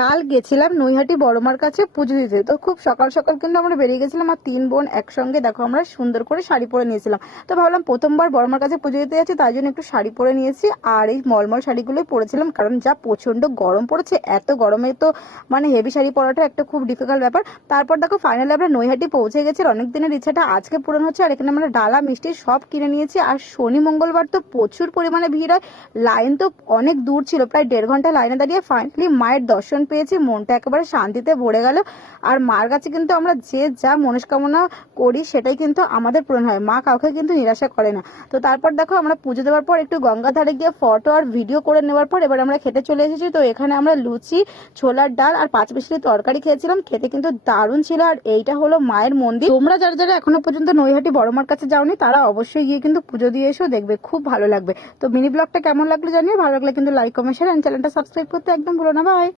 কাল গেছিলাম নৈহাটি বড়মার কাছে পুজো দিতে। তো খুব সকাল সকাল কিন্তু আমরা বেরিয়ে গেছিলাম, আর 3 বোন একসঙ্গে দেখো আমরা সুন্দর করে শাড়ি পরে নিয়েছিলাম। তো ভাবলাম প্রথমবার বড়মার কাছে পুজো দিতে যাচ্ছি, তাই জন্য একটু শাড়ি পরে নিয়েছি। আর এই মলমল শাড়িগুলোই পরেছিলাম, কারণ যা প্রচন্ড গরম পড়েছে, এত গরমে তো মানে হেভি শাড়ি পরাটা একটা খুব ডিফিকাল্ট ব্যাপার। তারপর দেখো ফাইনালি আমরা নৈহাটি পৌঁছে গেছি। অনেক দিনের ইচ্ছাটা আজকে পূরণ হচ্ছে। আর এখানে আমরা ডালা মিষ্টি সব কিনে নিয়েছি। আর শনি মঙ্গলবার তো প্রচুর পরিমাণে ভিড় হয়, লাইন তো অনেক দূর ছিল, প্রায় 1.5 ঘন্টা লাইনে দাঁড়িয়ে ফাইনালি মায়ের দর্শন পেয়েছি। মনটা একেবারে শান্তিতে ভরে গেল। আর মার কাছে কিন্তু আমরা যে যা মনস্কামনা করি সেটাই কিন্তু আমাদের পূরণ হয়, মা কাউকে কিন্তু নিরাশা করে না। তো তারপর দেখো আমরা পুজো দেওয়ার পর একটু গঙ্গা ধারে গিয়ে ফটো আর ভিডিও করে নেওয়ার পর এবার আমরা খেতে চলে এসেছি। তো এখানে আমরা লুচি, ছোলার ডাল আর 5 মিশালি তরকারি খেয়েছিলাম, খেতে কিন্তু দারুণ ছিল। আর এইটা হলো মায়ের মন্দির। তোমরা যারা যারা এখনো পর্যন্ত নৈহাটি বড়মার কাছে যাওনি তারা অবশ্যই গিয়ে কিন্তু পুজো দিয়ে এসো, দেখবে খুব ভালো লাগবে। তো মিনি ব্লগটা কেমন লাগলো জানিও, ভালো লাগলে কিন্তু লাইক কমেন্ট শেয়ার এন্ড চ্যানেলটা সাবস্ক্রাইব করতে একদম ভুলো না। বাই।